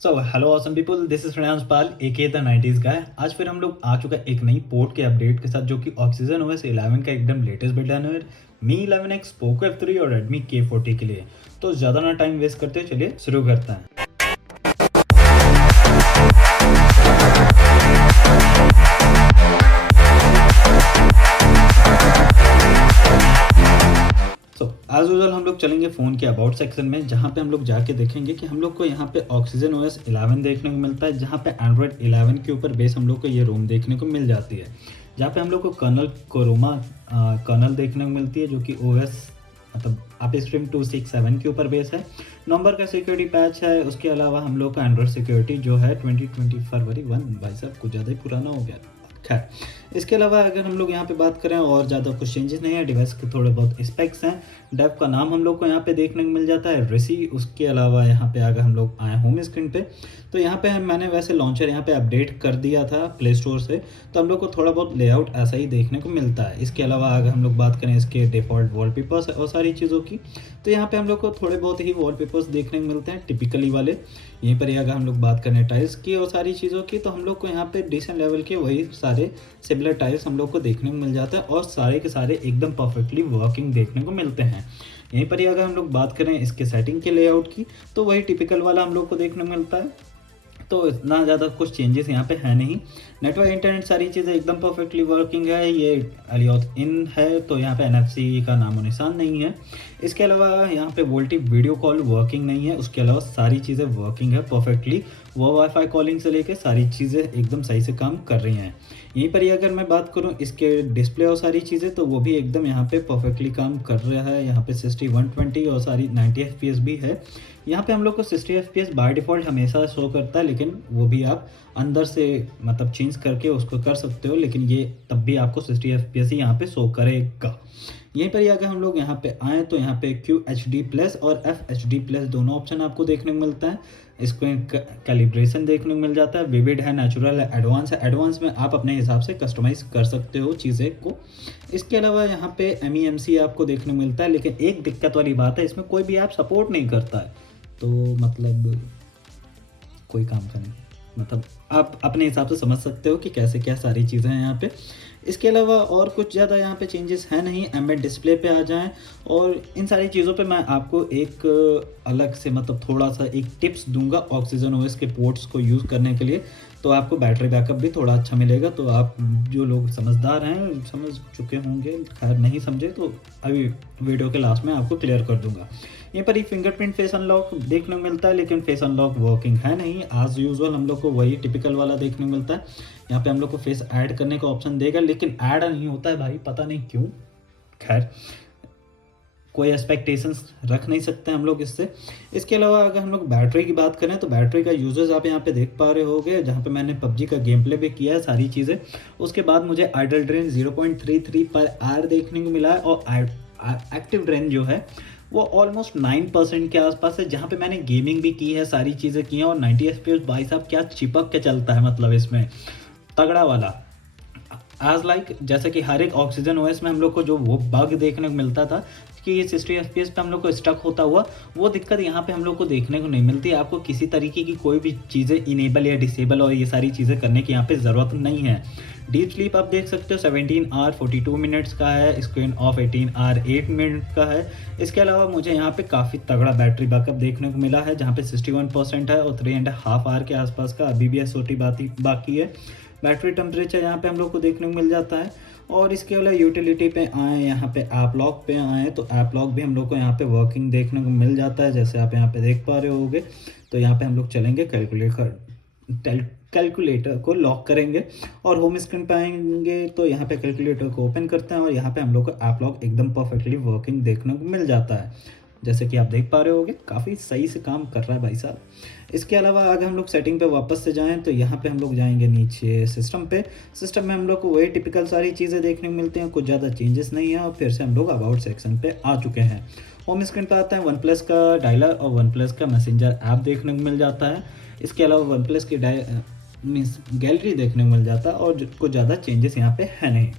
So hello awesome people, this is Shreyansh Pal aka the 90s guy. आज फिर हम लोग आ चुका है एक नई पोर्ट के अपडेट के साथ, जो कि ऑक्सीजन ओएस 11 का एकदम लेटेस्ट बिल्डन है मी 11X पोको F3 और रेडमी K40 के लिए। तो ज़्यादा ना टाइम वेस्ट करते हुए चलिए शुरू करते हैं। सो एज यूजल हम लोग चलेंगे फ़ोन के अबाउट सेक्शन में, जहाँ पे हम लोग जाके देखेंगे कि हम लोग को यहाँ पे ऑक्सीजन ओएस 11 देखने को मिलता है, जहाँ पे एंड्रॉयड 11 के ऊपर बेस हम लोग को ये रोम देखने को मिल जाती है, जहाँ पे हम लोग को कर्नल कोरोमा कर्नल देखने को मिलती है, जो कि ओएस मतलब आप स्ट्रीम 267 के ऊपर बेस है। नंबर का सिक्योरिटी पैच है। उसके अलावा हम लोग का एंड्रॉयड सिक्योरिटी जो है 2020 फरवरी 1, भाई साहब कुछ ज़्यादा ही पुराना हो गया। खैर, इसके अलावा अगर हम लोग यहाँ पे बात करें और ज़्यादा कुछ चेंजेस नहीं है, डिवाइस के थोड़े बहुत स्पेक्स हैं। डेव का नाम हम लोग को यहाँ पे देखने को मिल जाता है ऋषि। उसके अलावा यहाँ पे अगर हम लोग आए होम स्क्रीन पे, तो यहाँ पे मैंने वैसे लॉन्चर यहाँ पे अपडेट कर दिया था प्ले स्टोर से, तो हम लोग को थोड़ा बहुत लेआउट ऐसा ही देखने को मिलता है। इसके अलावा अगर हम लोग बात करें इसके डिफ़ॉल्ट वॉलपेपर्स और सारी चीज़ों की, तो यहाँ पे हम लोग को थोड़े बहुत ही वॉलपेपर्स देखने को मिलते हैं टिपिकली वाले। यहीं पर ही अगर हम लोग बात करें टाइल्स की और सारी चीज़ों की, तो हम लोग को यहाँ पे डिसेंट लेवल के वही सारे सिमिलर टाइल्स हम लोग को देखने को मिल जाता है, और सारे के सारे एकदम परफेक्टली वर्किंग देखने को मिलते हैं। यहीं पर ही अगर हम लोग बात करें इसके सेटिंग के लेआउट की, तो वही टिपिकल वाला हम लोग को देखने को मिलता है। तो इतना ज़्यादा कुछ चेंजेस यहाँ पे है नहीं। नेटवर्क इंटरनेट सारी चीज़ें एकदम परफेक्टली वर्किंग है। ये अलियोथ इन है, तो यहाँ पे NFC का नामो निशान नहीं है। इसके अलावा यहाँ पे वोल्टी वीडियो कॉल वर्किंग नहीं है। उसके अलावा सारी चीज़ें वर्किंग है परफेक्टली। वो वाईफाई कॉलिंग से लेके सारी चीज़ें एकदम सही से काम कर रही हैं। यहीं पर ही अगर मैं बात करूँ इसके डिस्प्ले और सारी चीज़ें, तो वो भी एकदम यहाँ पे परफेक्टली काम कर रहा है। यहाँ पे 60 120 और सारी 90 FPS भी है। यहाँ पे हम लोग को 60 FPS बाय डिफ़ॉल्ट हमेशा शो करता है, लेकिन वो भी आप अंदर से मतलब चेंज करके उसको कर सकते हो, लेकिन ये तब भी आपको 60 FPS ही यहाँ पे शो करेगा। यहीं पर ही अगर हम लोग यहाँ पे आएँ, तो यहाँ पे QHD+ और FHD+ दोनों ऑप्शन आपको देखने को मिलता है। इसको कैलिब्रेशन देखने को मिल जाता है। विविड है, नेचुरल है, एडवांस है। एडवांस में आप अपने हिसाब से कस्टमाइज़ कर सकते हो चीज़ें को। इसके अलावा यहाँ पे MEMC आपको देखने को मिलता है, लेकिन एक दिक्कत वाली बात है, इसमें कोई भी ऐप सपोर्ट नहीं करता है। तो मतलब कोई काम का नहीं, मतलब आप अपने हिसाब से समझ सकते हो कि कैसे क्या सारी चीज़ें हैं यहाँ पे। इसके अलावा और कुछ ज़्यादा यहाँ पे चेंजेस है नहीं। एम्बेड डिस्प्ले पे आ जाएं, और इन सारी चीज़ों पे मैं आपको एक अलग से मतलब थोड़ा सा एक टिप्स दूंगा ऑक्सीजन ओएस के पोर्ट्स को यूज़ करने के लिए, तो आपको बैटरी बैकअप भी थोड़ा अच्छा मिलेगा। तो आप जो लोग समझदार हैं समझ चुके होंगे, खैर नहीं समझे तो अभी वीडियो के लास्ट में आपको क्लियर कर दूंगा। यहाँ पर ही फिंगरप्रिंट फेस अनलॉक देखने को मिलता है, लेकिन फेस अनलॉक वर्किंग है नहीं। एज यूजुअल हम लोग को वही टिपिकल वाला देखने को मिलता है। यहाँ पे हम लोग को फेस ऐड करने का ऑप्शन देगा, लेकिन ऐड नहीं होता है भाई, पता नहीं क्यों। खैर, कोई एक्सपेक्टेशंस रख नहीं सकते हम लोग इससे। इसके अलावा अगर हम लोग बैटरी की बात करें, तो बैटरी का यूजेस आप यहाँ पे देख पा रहे होगे, जहाँ पे मैंने PUBG का गेम प्ले भी किया है सारी चीज़ें। उसके बाद मुझे आइडल ड्रेन 0.33 पर आवर देखने को मिला है, और एक्टिव ड्रेन जो है वो ऑलमोस्ट 9% के आसपास है, जहाँ पे मैंने गेमिंग भी की है, सारी चीज़ें की हैं। और 90 FPS भाई साहब क्या चिपक के चलता है, मतलब इसमें तगड़ा वाला। एज लाइक जैसे कि हर एक ऑक्सीजन ओएस में हम लोग को जो वो बग देखने को मिलता था कि ये 60 FPS पे हम लोग को स्टक होता हुआ, वो दिक्कत यहाँ पे हम लोग को देखने को नहीं मिलती। आपको किसी तरीके की कोई भी चीज़ें इनेबल या डिसेबल और ये सारी चीज़ें करने की यहाँ पे ज़रूरत नहीं है। डीप स्लीप आप देख सकते हो 17 आवर 42 मिनट्स का है। स्क्रीन ऑफ 18 आवर 8 मिनट का है। इसके अलावा मुझे यहाँ पे काफ़ी तगड़ा बैटरी बैकअप देखने को मिला है, जहाँ पे 61% है, और 3.5 आवर के आसपास का अभी भी SOT बाकी है। बैटरी टेम्परेचर यहाँ पे हम लोग को देखने को मिल जाता है। और इसके अलावा यूटिलिटी पे आए, यहाँ पे ऐप लॉक पे आए, तो ऐप लॉक भी हम लोग को यहाँ पे वर्किंग देखने को मिल जाता है, जैसे आप यहाँ पे देख पा रहे होगे। तो यहाँ पे हम लोग चलेंगे कैलकुलेटर को लॉक करेंगे, और होम स्क्रीन पे आएंगे, तो यहाँ पे कैलकुलेटर को ओपन करते हैं, और यहाँ पे हम लोग को ऐप लॉक एकदम परफेक्टली वर्किंग देखने को मिल जाता है, जैसे कि आप देख पा रहे होगे। काफ़ी सही से काम कर रहा है भाई साहब। इसके अलावा अगर हम लोग सेटिंग पे वापस से जाएं, तो यहाँ पे हम लोग जाएंगे नीचे सिस्टम पे। सिस्टम में हम लोग को वही टिपिकल सारी चीज़ें देखने को मिलती हैं, कुछ ज़्यादा चेंजेस नहीं है। और फिर से हम लोग अबाउट सेक्शन पे आ चुके हैं। होम स्क्रीन पे आता है वन प्लस का डायलर और वन प्लस का मैसेंजर ऐप देखने को मिल जाता है। इसके अलावा वन प्लस की मीन्स गैलरी देखने को मिल जाता है, और कुछ ज़्यादा चेंजेस यहाँ पे है नहीं।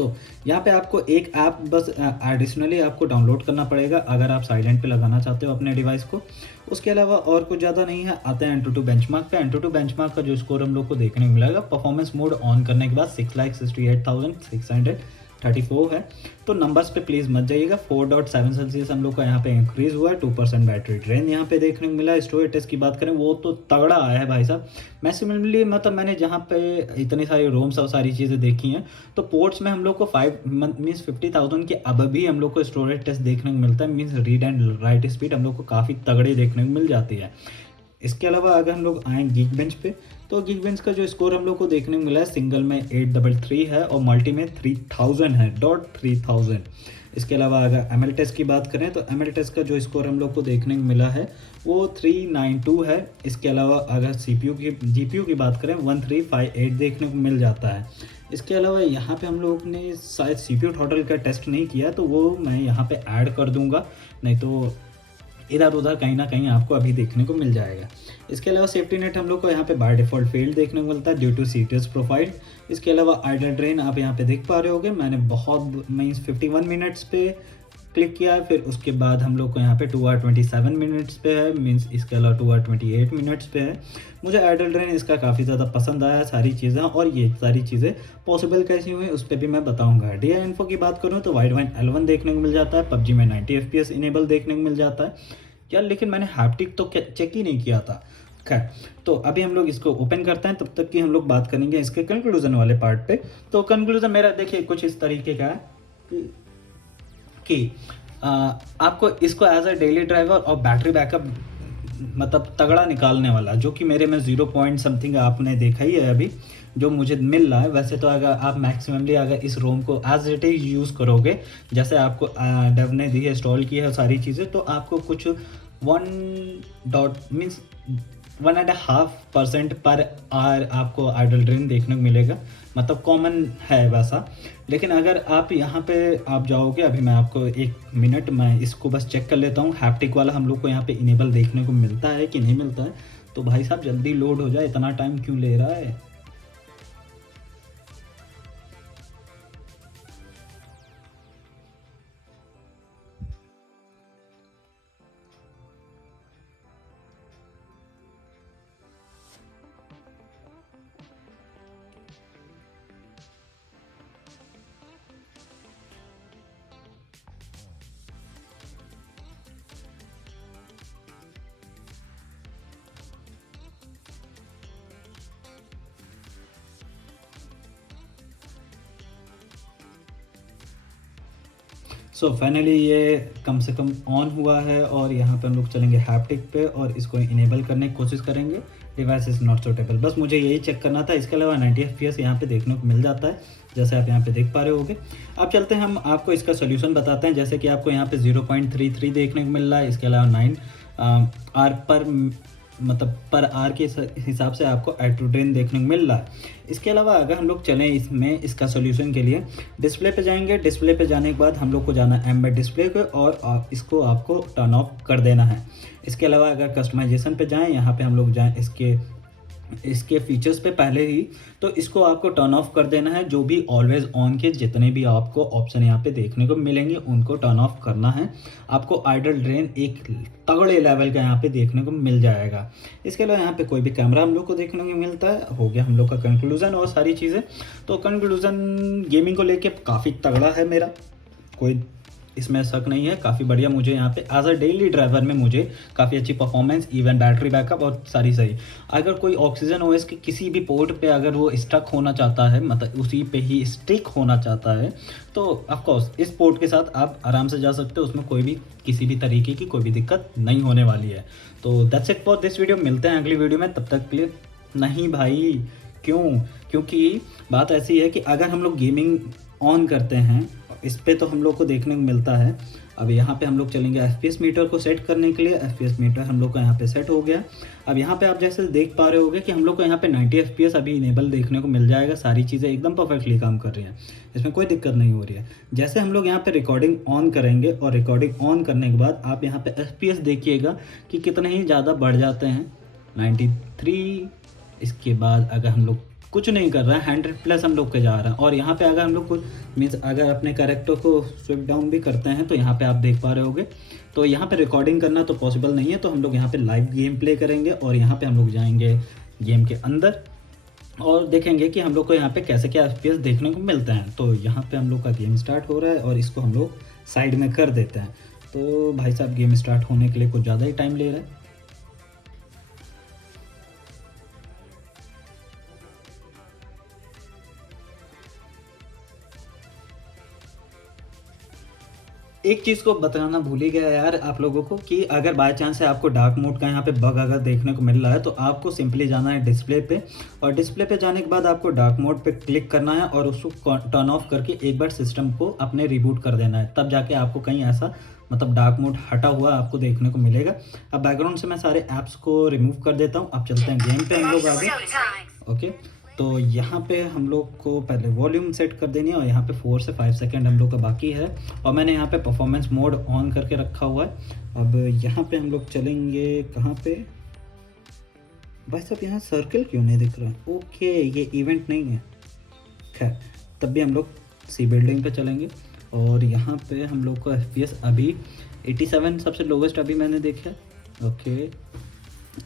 तो यहाँ पे आपको एक ऐप बस एडिशनली आपको डाउनलोड करना पड़ेगा अगर आप साइलेंट पे लगाना चाहते हो अपने डिवाइस को। उसके अलावा और कुछ ज़्यादा नहीं है। आते हैं एंटूटू बेंचमार्क पे। एंटूटू बेंचमार्क का जो स्कोर हम लोग को देखने को मिलेगा परफॉर्मेंस मोड ऑन करने के बाद 6,68,634 है। तो नंबर्स पे प्लीज़ मत जाइएगा। 4.7 सेल्सियस हम लोग का यहाँ पे इंक्रीज़ हुआ है। 2% बैटरी ड्रेन यहाँ पे देखने को मिला है। स्टोरेज टेस्ट की बात करें वो तो तगड़ा आया है भाई साहब। मैक्सिममली मतलब मैंने जहाँ पे इतनी सारी रोम्स और सारी चीज़ें देखी हैं तो पोर्ट्स में हम लोग को 50,000 के अब भी हम लोग को स्टोरेज टेस्ट देखने को मिलता है। Means read and right speed हम लोग को काफ़ी तगड़ी देखने को मिल जाती है। इसके अलावा अगर हम लोग आएँ गीक बेंच पे तो गीक बेंच का जो स्कोर हम लोग को देखने को मिला है सिंगल में 833 है और मल्टी में 3000 है .3000। इसके अलावा अगर एमएल टेस्ट की बात करें तो एमएल टेस्ट का जो स्कोर हम लोग को देखने को मिला है वो 392 है। इसके अलावा अगर जीपीयू की बात करें 1358 देखने को मिल जाता है। इसके अलावा यहाँ पे हम लोग ने शायद सीपीयू थ्रॉटल का टेस्ट नहीं किया तो वो मैं यहाँ पे ऐड कर दूंगा, नहीं तो इधर उधर कहीं ना कहीं आपको अभी देखने को मिल जाएगा। इसके अलावा सेफ्टी नेट हम लोग को यहाँ पे बाय डिफ़ॉल्ट फेल्ड देखने को मिलता है ड्यू टू सीटीएस प्रोफाइल। इसके अलावा आइडल ड्रेन आप यहाँ पे देख पा रहे होगे, मैंने बहुत मीन्स 51 मिनट्स पे क्लिक किया है। फिर उसके बाद हम लोग को यहाँ पे 2 आवर 27 मिनट्स पे है, मीन्स इसके अलावा 2 आवर 28 मिनट्स पे है। मुझे आइडल ड्रेन इसका काफ़ी ज़्यादा पसंद आया सारी चीज़ें, और ये सारी चीज़ें पॉसिबल कैसी हुई उस पर भी मैं बताऊंगा। DI इन्फो की बात करूँ तो वाइड वाइन L1 देखने को मिल जाता है। PUBG में 90 FPS इनेबल देखने को मिल जाता है यार, लेकिन मैंने हैप्टिक तो चेक ही नहीं किया था। खैर, तो अभी हम लोग इसको ओपन करते हैं, तब तक कि हम लोग बात करेंगे इसके कंक्लूजन वाले पार्ट पे। तो कंक्लूजन मेरा देखिए कुछ इस तरीके का है कि आपको इसको एज अ डेली ड्राइवर और बैटरी बैकअप मतलब तगड़ा निकालने वाला, जो कि मेरे में 0 पॉइंट समथिंग आपने देखा ही है अभी जो मुझे मिल रहा है। वैसे तो अगर आप मैक्सिममली अगर इस रोम को एज इट इज यूज़ करोगे जैसे आपको डेव ने दी है, इंस्टॉल की है सारी चीज़ें, तो आपको कुछ 1.5% पर आवर आपको आइडल ड्रेन देखने को मिलेगा, मतलब कॉमन है वैसा। लेकिन अगर आप यहाँ पे आप जाओगे, अभी मैं आपको 1 मिनट मैं इसको बस चेक कर लेता हूँ हैप्टिक वाला हम लोग को यहाँ पे इनेबल देखने को मिलता है कि नहीं मिलता है। तो भाई साहब जल्दी लोड हो जाए, इतना टाइम क्यों ले रहा है। सो फाइनली ये कम से कम ऑन हुआ है और यहाँ पे हम लोग चलेंगे हैप्टिक पे और इसको इनेबल करने की कोशिश करेंगे। डिवाइस इज़ नॉट सूटेबल, बस मुझे यही चेक करना था। इसके अलावा 90 FPS यहाँ पे देखने को मिल जाता है, जैसे आप यहाँ पे देख पा रहे होगे। अब चलते हैं, हम आपको इसका सोल्यूशन बताते हैं। जैसे कि आपको यहाँ पे 0.33 देखने को मिल रहा है। इसके अलावा 9 आर पर मतलब पर आर के हिसाब से आपको एट्रोड्रेन देखने को मिल रहा है। इसके अलावा अगर हम लोग चलें इसमें इसका सोल्यूशन के लिए डिस्प्ले पे जाएंगे। डिस्प्ले पे जाने के बाद हम लोग को जाना है एम्बेड डिस्प्ले पे और इसको आपको टर्न ऑफ कर देना है। इसके अलावा अगर कस्टमाइजेशन पे जाएं, यहाँ पे हम लोग जाएं इसके फीचर्स पे पहले ही, तो इसको आपको टर्न ऑफ कर देना है। जो भी ऑलवेज ऑन के जितने भी आपको ऑप्शन यहाँ पे देखने को मिलेंगे उनको टर्न ऑफ करना है। आपको आइडल ड्रेन एक तगड़े लेवल का यहाँ पे देखने को मिल जाएगा। इसके अलावा यहाँ पे कोई भी कैमरा हम लोग को देखने को मिलता है। हो गया हम लोग का कंक्लूजन और सारी चीज़ें। तो कंक्लूजन गेमिंग को लेके काफ़ी तगड़ा है मेरा, कोई इसमें शक नहीं है। काफ़ी बढ़िया मुझे यहाँ पे एज अ डेली ड्राइवर में मुझे काफ़ी अच्छी परफॉर्मेंस, इवन बैटरी बैकअप और सारी सही। अगर कोई ऑक्सीजन ओएस के किसी भी पोर्ट पे अगर वो स्टक होना चाहता है, मतलब उसी पे ही स्टिक होना चाहता है, तो ऑफकोर्स इस पोर्ट के साथ आप आराम से जा सकते हो। उसमें कोई भी किसी भी तरीके की कोई भी दिक्कत नहीं होने वाली है। तो that's it for this video. मिलते हैं अगली वीडियो में, तब तक के लिए नहीं भाई, क्योंकि बात ऐसी है कि अगर हम लोग गेमिंग ऑन करते हैं इस पे तो हम लोग को देखने को मिलता है। अब यहाँ पे हम लोग चलेंगे FPS मीटर को सेट करने के लिए। FPS मीटर हम लोग का यहाँ पे सेट हो गया। अब यहाँ पे आप जैसे देख पा रहे होगे कि हम लोग को यहाँ पे 90 FPS अभी इनेबल देखने को मिल जाएगा। सारी चीज़ें एकदम परफेक्टली काम कर रही हैं, इसमें कोई दिक्कत नहीं हो रही है। जैसे हम लोग यहाँ पे रिकॉर्डिंग ऑन करेंगे और रिकॉर्डिंग ऑन करने के बाद आप यहाँ पे FPS देखिएगा कि कितने ही ज़्यादा बढ़ जाते हैं, 93। इसके बाद अगर हम लोग कुछ नहीं कर रहा है, 100+ हम लोग के जा रहा है। और यहाँ पे अगर हम लोग को मीन्स अगर अपने कैरेक्टर को स्विप डाउन भी करते हैं तो यहाँ पे आप देख पा रहे होगे, तो यहाँ पे रिकॉर्डिंग करना तो पॉसिबल नहीं है, तो हम लोग यहाँ पे लाइव गेम प्ले करेंगे और यहाँ पे हम लोग जाएंगे गेम के अंदर और देखेंगे कि हम लोग को यहाँ पे कैसे क्या FPS देखने को मिलते हैं। तो यहाँ पे हम लोग का गेम स्टार्ट हो रहा है और इसको हम लोग साइड में कर देते हैं। तो भाई साहब गेम स्टार्ट होने के लिए कुछ ज़्यादा ही टाइम ले रहा है। एक चीज़ को बताना भूल ही गया यार आप लोगों को कि अगर बाय चांस से आपको डार्क मोड का यहाँ पे बग अगर देखने को मिल रहा है तो आपको सिंपली जाना है डिस्प्ले पे, और डिस्प्ले पे जाने के बाद आपको डार्क मोड पे क्लिक करना है और उसको टर्न ऑफ करके एक बार सिस्टम को अपने रिबूट कर देना है, तब जाके आपको कहीं ऐसा मतलब डार्क मोड हटा हुआ आपको देखने को मिलेगा। अब बैकग्राउंड से मैं सारे ऐप्स को रिमूव कर देता हूँ। अब चलते हैं गेम पे हम लोग आगे। ओके, तो यहाँ पे हम लोग को पहले वॉल्यूम सेट कर देनी है और यहाँ पे 4 से 5 सेकंड हम लोग का बाकी है और मैंने यहाँ पे परफॉर्मेंस मोड ऑन करके रखा हुआ है। अब यहाँ पे हम लोग चलेंगे कहाँ पे भाई साहब, यहाँ सर्कल क्यों नहीं दिख रहा है? ओके, ये इवेंट नहीं है, खैर तब भी हम लोग सी बिल्डिंग पे चलेंगे और यहाँ पे हम लोग का FPS अभी 87 सबसे लोवेस्ट अभी मैंने देखा है। ओके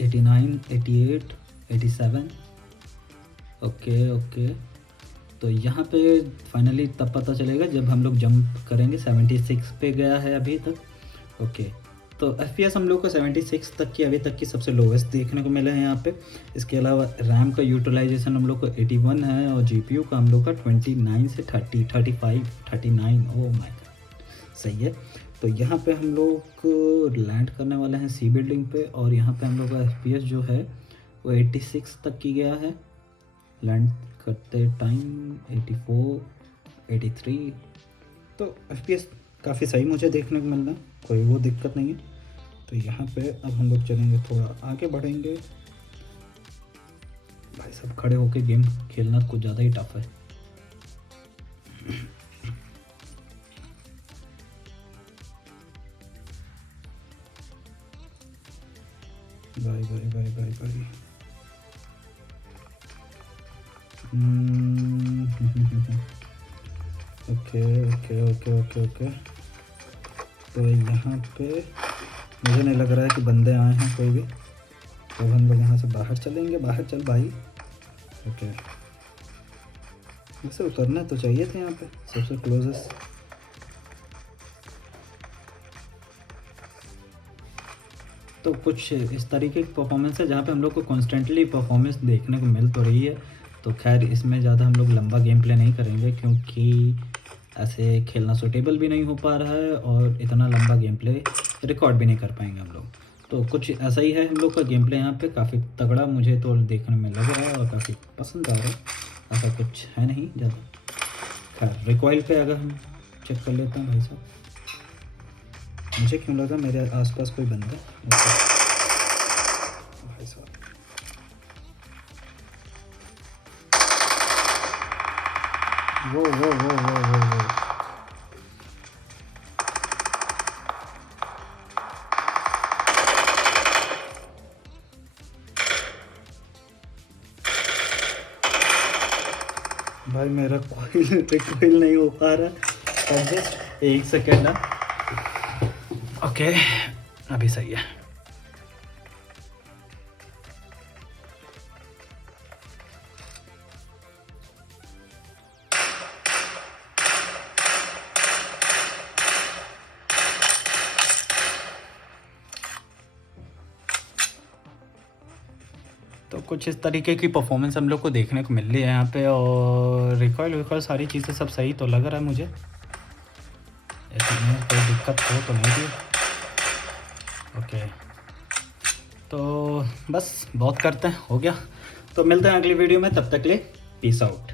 89, 88, 87। ओके, तो यहाँ पे फाइनली तब पता चलेगा जब हम लोग जंप करेंगे। 76 पे गया है अभी तक। ओके, तो FPS हम लोग को 76 तक की अभी तक की सबसे लोवेस्ट देखने को मिला है यहाँ पे। इसके अलावा रैम का यूटिलाइजेशन हम लोग को 81 है और GPU का हम लोग का 29 से 30, 35, 39। ओह माय गॉड, सही है। तो यहाँ पे हम लोग लैंड करने वाले हैं सी बिल्डिंग पे और यहाँ पे हम लोग का FPS जो है वो 86 तक की गया है लैंड करते टाइम। 84, 83, तो FPS काफ़ी सही मुझे देखने को मिल रहा है, कोई वो दिक्कत नहीं है। तो यहाँ पे अब हम लोग चलेंगे, थोड़ा आगे बढ़ेंगे। भाई साहब खड़े होके गेम खेलना कुछ ज़्यादा ही टफ है। भाई ओके। तो यहाँ पे मुझे नहीं लग रहा है कि बंदे आए हैं कोई भी, तो हम लोग यहाँ से बाहर चलेंगे। बाहर चल भाई। ओके, वैसे उतरना तो चाहिए थे यहाँ पे सबसे क्लोजेस्ट। तो कुछ इस तरीके की परफॉर्मेंस है जहाँ पे हम लोग को कॉन्स्टेंटली परफॉर्मेंस देखने को मिल तो रही है। तो खैर इसमें ज़्यादा हम लोग लंबा गेम प्ले नहीं करेंगे क्योंकि ऐसे खेलना सूटेबल भी नहीं हो पा रहा है और इतना लंबा गेम प्ले रिकॉर्ड भी नहीं कर पाएंगे हम लोग। तो कुछ ऐसा ही है हम लोग का गेम प्ले यहाँ पे, काफ़ी तगड़ा मुझे तो देखने में लग रहा है और काफ़ी पसंद आ रहा है। ऐसा कुछ है नहीं ज़्यादा। खैर रिकॉइल पे अगर हम चेक कर लेते हैं भाई साहब, मुझे क्यों लगा मेरे आसपास कोई बंदा भाई साहब। वो भाई मेरा कोई रिकॉइल नहीं हो पा रहा है। Just 1 second. ओके, अभी सही है। तो कुछ इस तरीके की परफॉर्मेंस हम लोग को देखने को मिल रही है यहाँ पे और रिकॉइल सारी चीज़ें सब सही तो लग रहा है मुझे, इसमें कोई दिक्कत हो तो नहीं थी। ओके, तो बस बहुत करते हैं, हो गया। तो मिलते हैं अगली वीडियो में, तब तक के लिए पीस आउट।